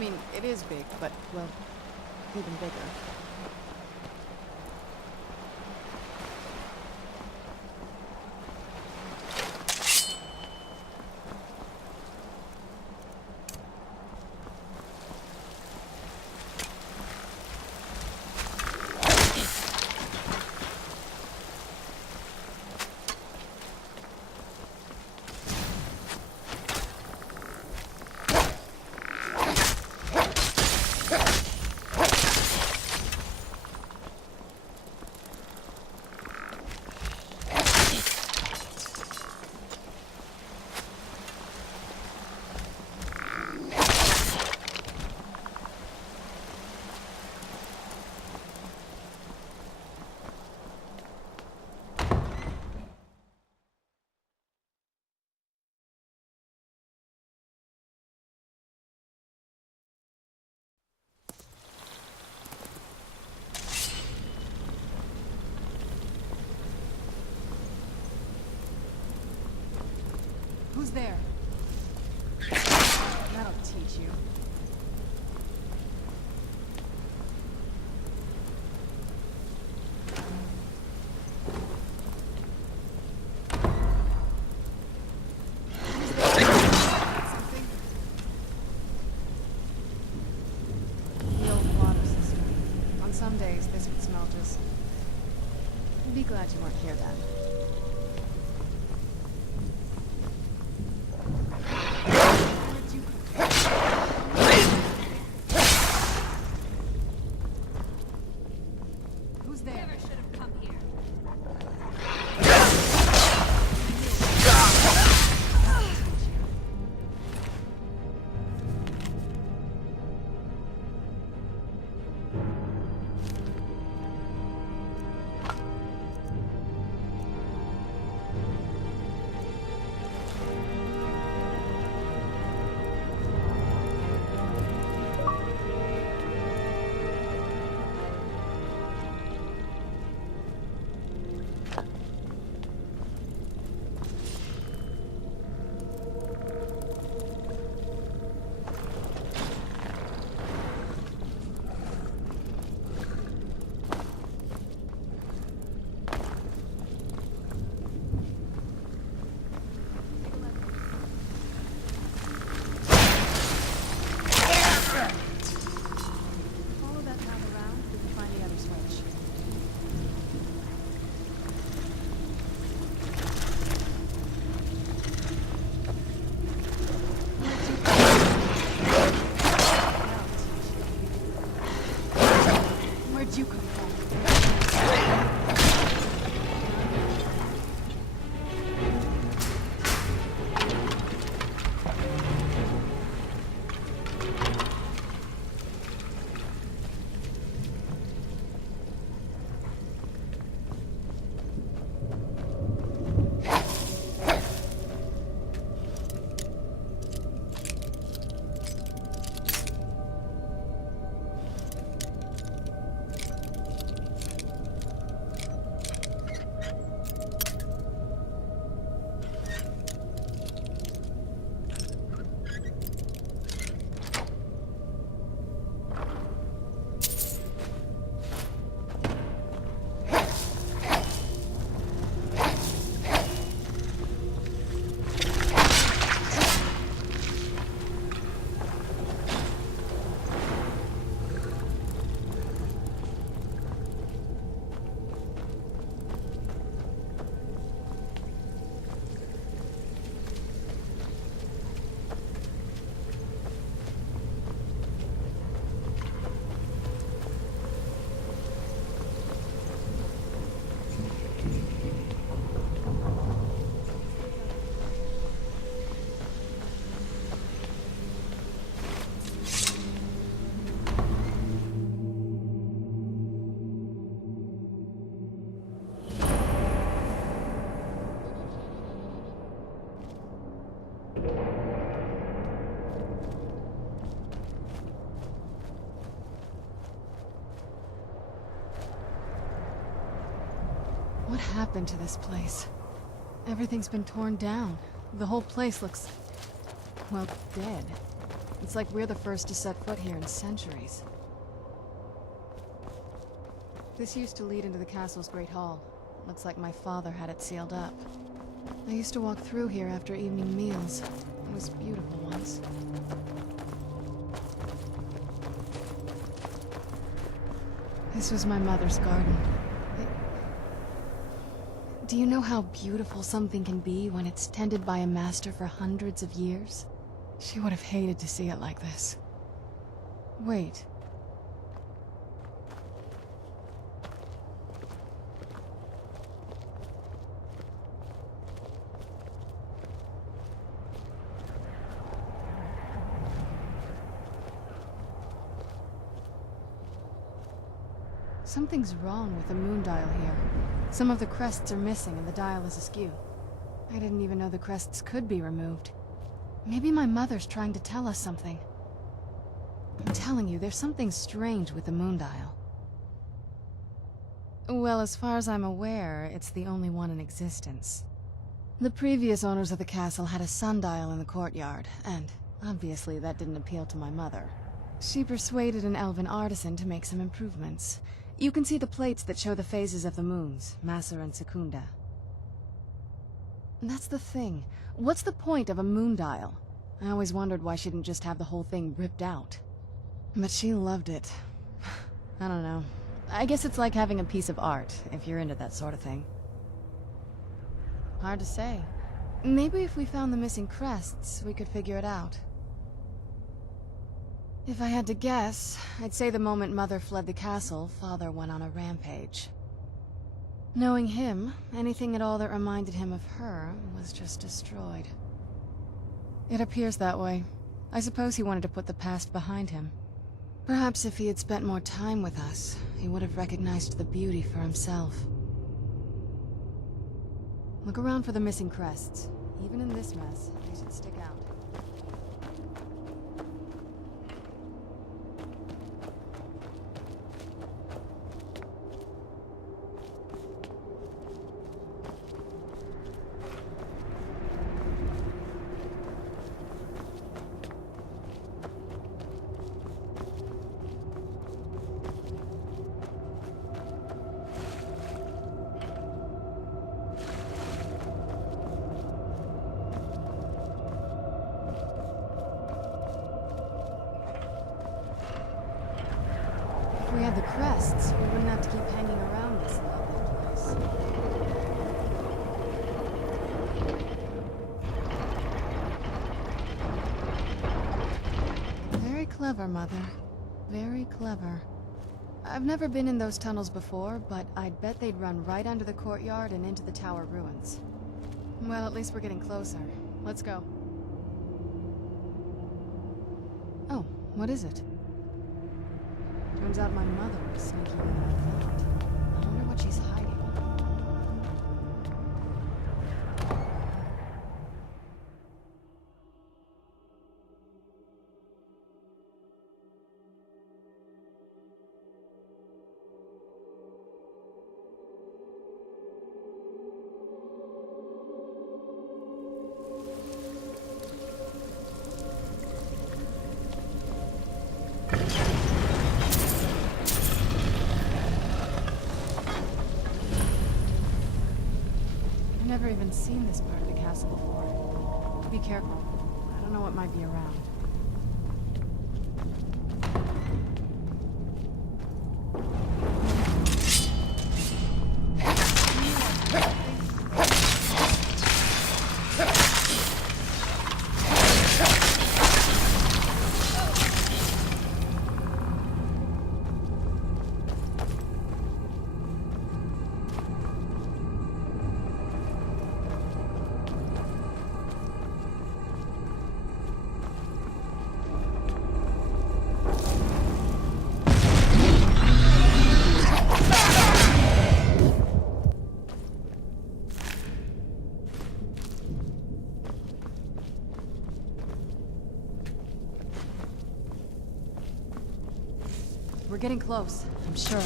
mean, it is big, but, well, even bigger. Who's there? That'll teach you. Something? The old water system. On some days, this would smell just... I'd be glad you weren't here then. Where'd you come from? What happened to this place? Everything's been torn down. The whole place looks, well, dead. It's like we're the first to set foot here in centuries. This used to lead into the castle's great hall. Looks like my father had it sealed up. I used to walk through here after evening meals. It was beautiful once. This was my mother's garden. Do you know how beautiful something can be when it's tended by a master for hundreds of years? She would have hated to see it like this. Wait. Something's wrong with the moon dial here. Some of the crests are missing and the dial is askew. I didn't even know the crests could be removed. Maybe my mother's trying to tell us something. I'm telling you, there's something strange with the moon dial. Well, as far as I'm aware, it's the only one in existence. The previous owners of the castle had a sundial in the courtyard, and obviously that didn't appeal to my mother. She persuaded an elven artisan to make some improvements. You can see the plates that show the phases of the moons, Maser and Secunda. That's the thing. What's the point of a moon dial? I always wondered why she didn't just have the whole thing ripped out. But she loved it. I don't know. I guess it's like having a piece of art, if you're into that sort of thing. Hard to say. Maybe if we found the missing crests, we could figure it out. If I had to guess, I'd say the moment Mother fled the castle, Father went on a rampage. Knowing him, anything at all that reminded him of her was just destroyed. It appears that way. I suppose he wanted to put the past behind him. Perhaps if he had spent more time with us, he would have recognized the beauty for himself. Look around for the missing crests. Even in this mess, they should stick out. If we had the crests, we wouldn't have to keep hanging around this lovely place. Very clever, Mother. Very clever. I've never been in those tunnels before, but I'd bet they'd run right under the courtyard and into the tower ruins. Well, at least we're getting closer. Let's go. Oh, what is it? Turns out my mother was sneakier than I thought. I wonder what she's hiding. I've never even seen this part of the castle before. Be careful. I don't know what might be around. We're getting close, I'm sure.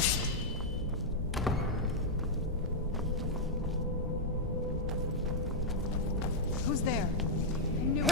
Who's there? I knew it.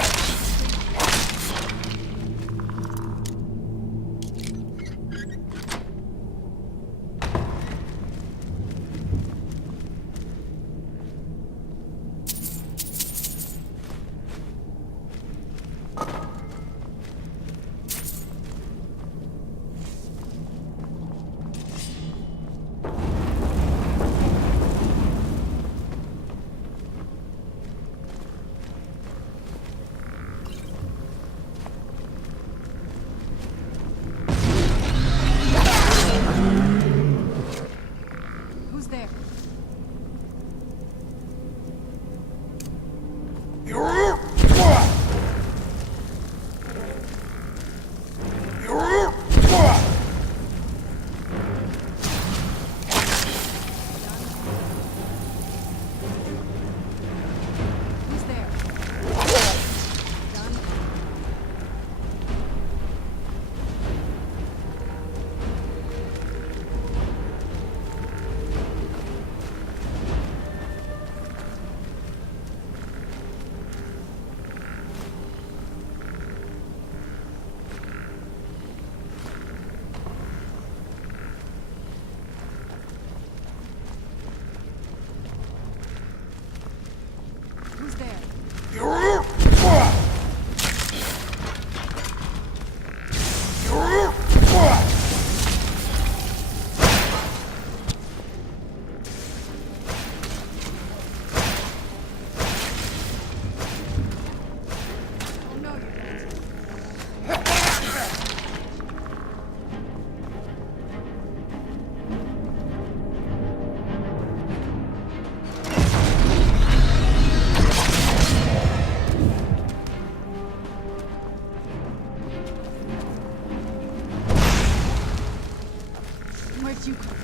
did you come from?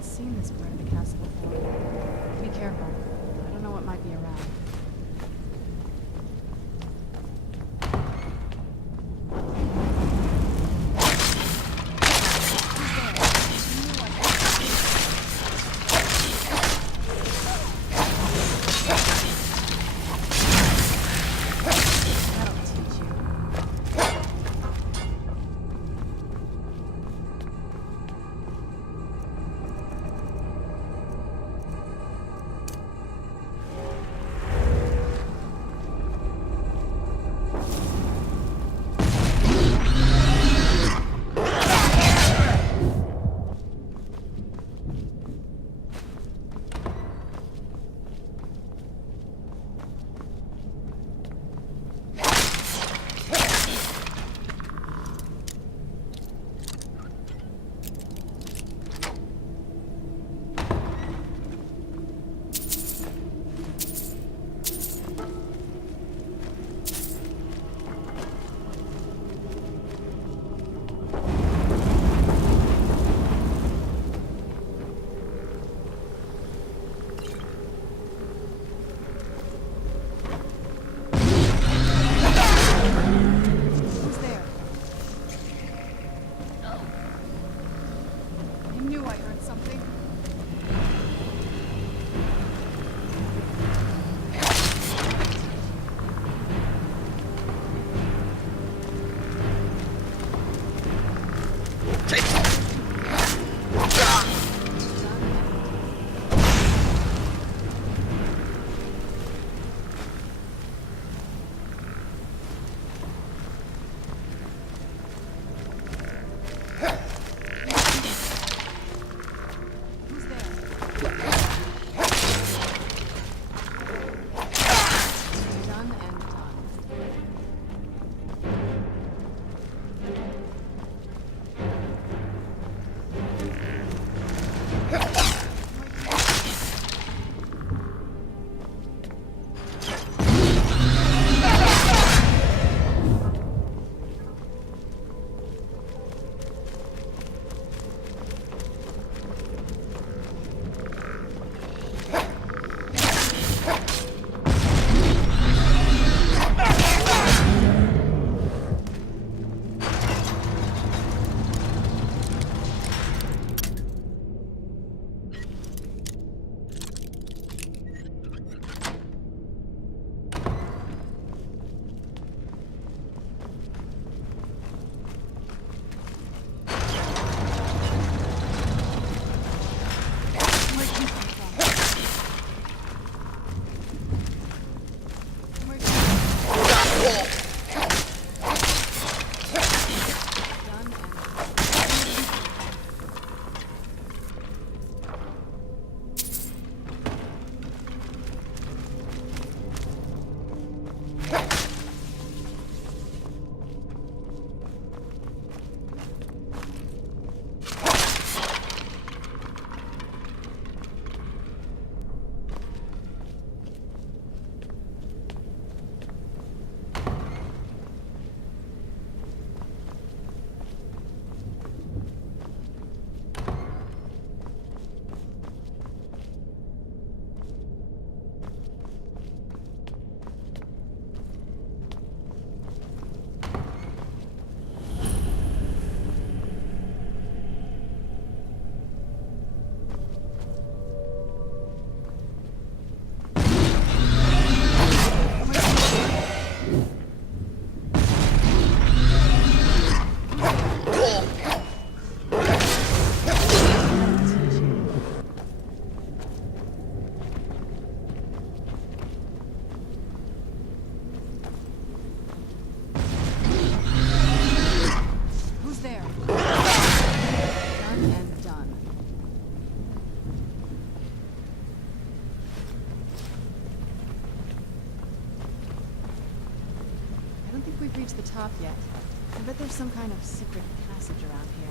Seen this part of the castle before. Be careful. I don't know what might be around. That'll teach you. top yet. I bet there's some kind of secret passage around here.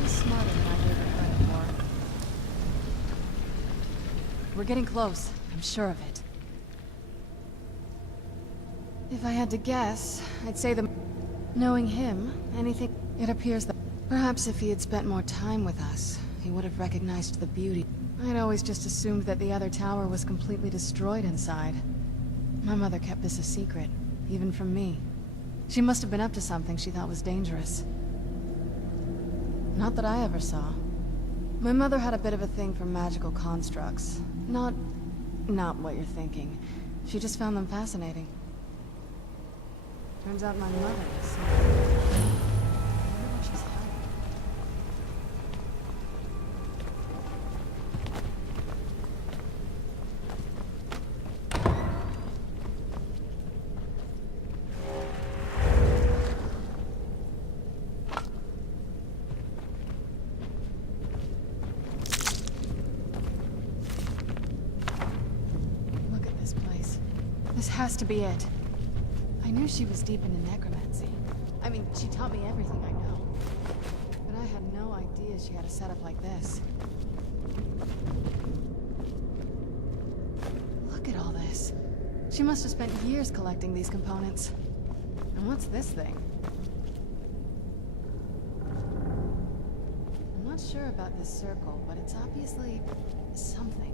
He's smarter than I gave her credit for. We're getting close. I'm sure of it. If I had to guess, I'd say knowing him, anything... It appears that perhaps if he had spent more time with us, he would have recognized the beauty. I'd always just assumed that the other tower was completely destroyed inside. My mother kept this a secret, even from me. She must have been up to something she thought was dangerous. Not that I ever saw. My mother had a bit of a thing for magical constructs. Not what you're thinking. She just found them fascinating. Turns out my mother is... I wonder what she's hiding. Look at this place. This has to be it. I knew she was deep into necromancy. I mean, she taught me everything I know. But I had no idea she had a setup like this. Look at all this. She must have spent years collecting these components. And what's this thing? I'm not sure about this circle, but it's obviously something.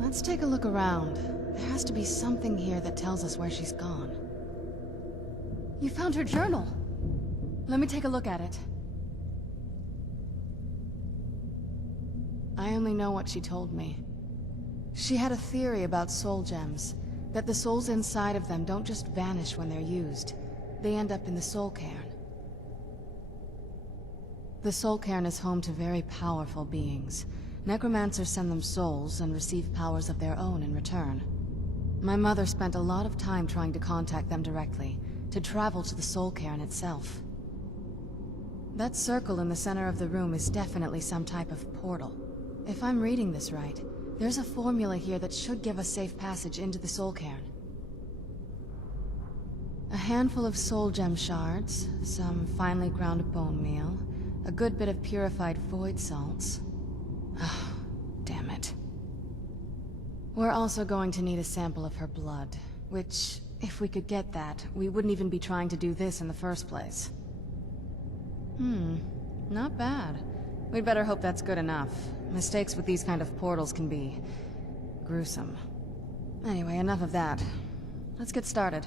Let's take a look around. There has to be something here that tells us where she's gone. You found her journal! Let me take a look at it. I only know what she told me. She had a theory about soul gems, that the souls inside of them don't just vanish when they're used. They end up in the soul cairn. The soul cairn is home to very powerful beings. Necromancers send them souls and receive powers of their own in return. My mother spent a lot of time trying to contact them directly, to travel to the soul cairn itself. That circle in the center of the room is definitely some type of portal. If I'm reading this right, there's a formula here that should give us safe passage into the soul cairn. A handful of soul gem shards, some finely ground bone meal, a good bit of purified void salts. Oh, damn it. We're also going to need a sample of her blood, which, if we could get that, we wouldn't even be trying to do this in the first place. Not bad. We'd better hope that's good enough. Mistakes with these kind of portals can be... gruesome. Anyway, enough of that. Let's get started.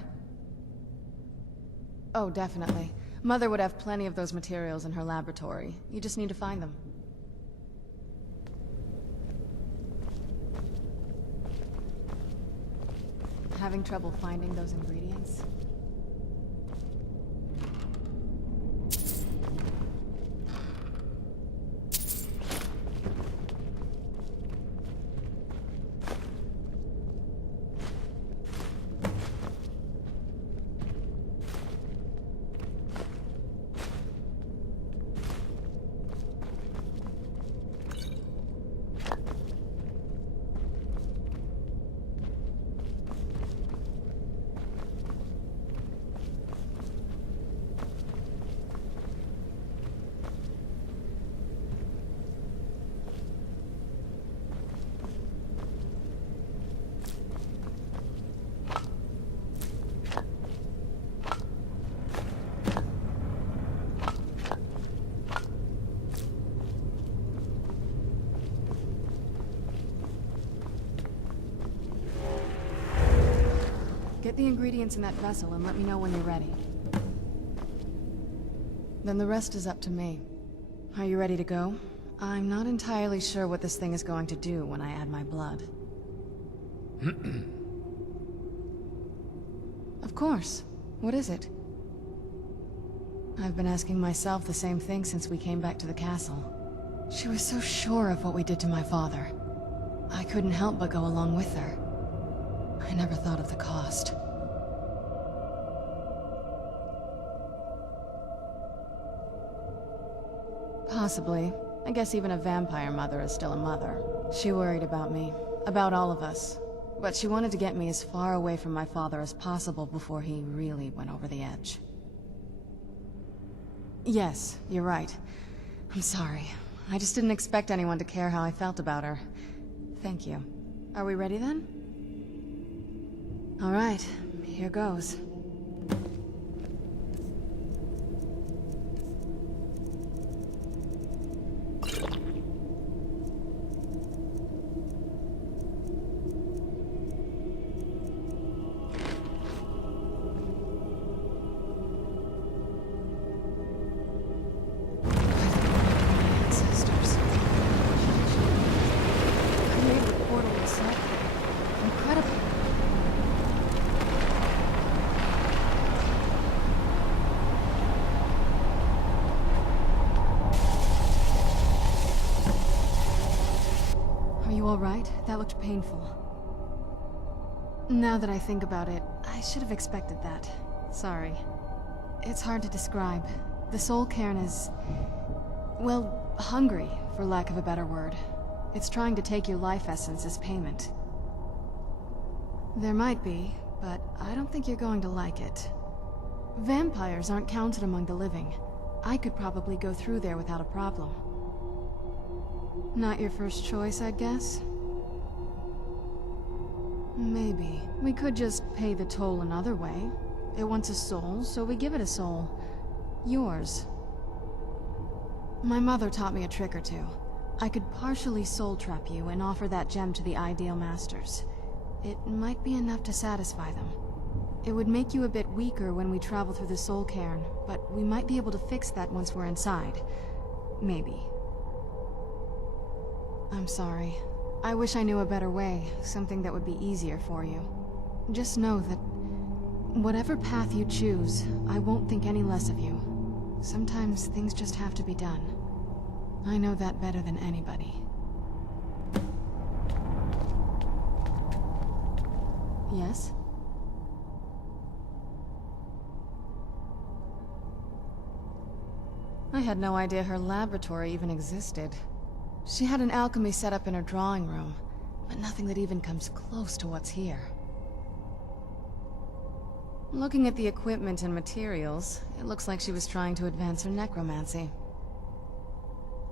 Oh, definitely. Mother would have plenty of those materials in her laboratory. You just need to find them. Having trouble finding those ingredients? Get the ingredients in that vessel and let me know when you're ready. Then the rest is up to me. Are you ready to go? I'm not entirely sure what this thing is going to do when I add my blood. Of course. What is it? I've been asking myself the same thing since we came back to the castle. She was so sure of what we did to my father. I couldn't help but go along with her. I never thought of the cost. Possibly. I guess even a vampire mother is still a mother. She worried about me, about all of us. But she wanted to get me as far away from my father as possible before he really went over the edge. Yes, you're right. I'm sorry. I just didn't expect anyone to care how I felt about her. Thank you. Are we ready then? All right, here goes. Are you all right? That looked painful. Now that I think about it, I should have expected that. Sorry. It's hard to describe. The soul cairn is... well, hungry, for lack of a better word. It's trying to take your life essence as payment. There might be, but I don't think you're going to like it. Vampires aren't counted among the living. I could probably go through there without a problem. Not your first choice, I guess? Maybe. We could just pay the toll another way. It wants a soul, so we give it a soul. Yours. My mother taught me a trick or two. I could partially soul trap you and offer that gem to the Ideal Masters. It might be enough to satisfy them. It would make you a bit weaker when we travel through the soul cairn, but we might be able to fix that once we're inside. Maybe. I'm sorry. I wish I knew a better way, something that would be easier for you. Just know that whatever path you choose, I won't think any less of you. Sometimes things just have to be done. I know that better than anybody. Yes? I had no idea her laboratory even existed. She had an alchemy set up in her drawing room, but nothing that even comes close to what's here. Looking at the equipment and materials, it looks like she was trying to advance her necromancy.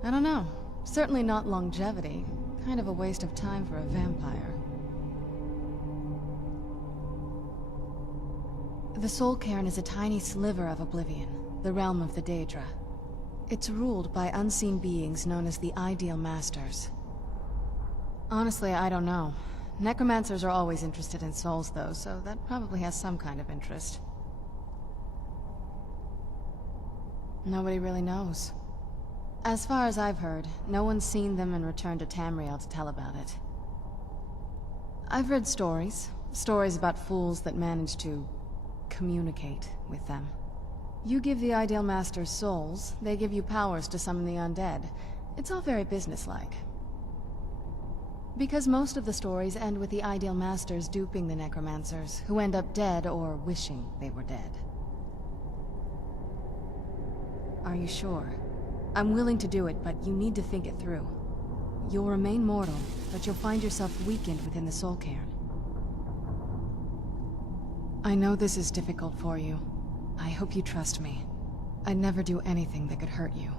I don't know. Certainly not longevity. Kind of a waste of time for a vampire. The Soul Cairn is a tiny sliver of Oblivion, the realm of the Daedra. It's ruled by unseen beings known as the Ideal Masters. Honestly, I don't know. Necromancers are always interested in souls, though, so that probably has some kind of interest. Nobody really knows. As far as I've heard, no one's seen them and returned to Tamriel to tell about it. I've read stories about fools that manage to communicate with them. You give the Ideal Masters souls, they give you powers to summon the undead. It's all very businesslike. Because most of the stories end with the Ideal Masters duping the necromancers, who end up dead or wishing they were dead. Are you sure? I'm willing to do it, but you need to think it through. You'll remain mortal, but you'll find yourself weakened within the Soul Cairn. I know this is difficult for you. I hope you trust me. I'd never do anything that could hurt you.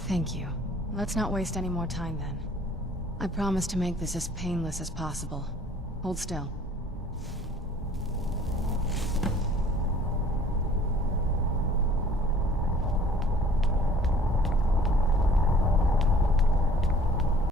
Thank you. Let's not waste any more time then. I promise to make this as painless as possible. Hold still.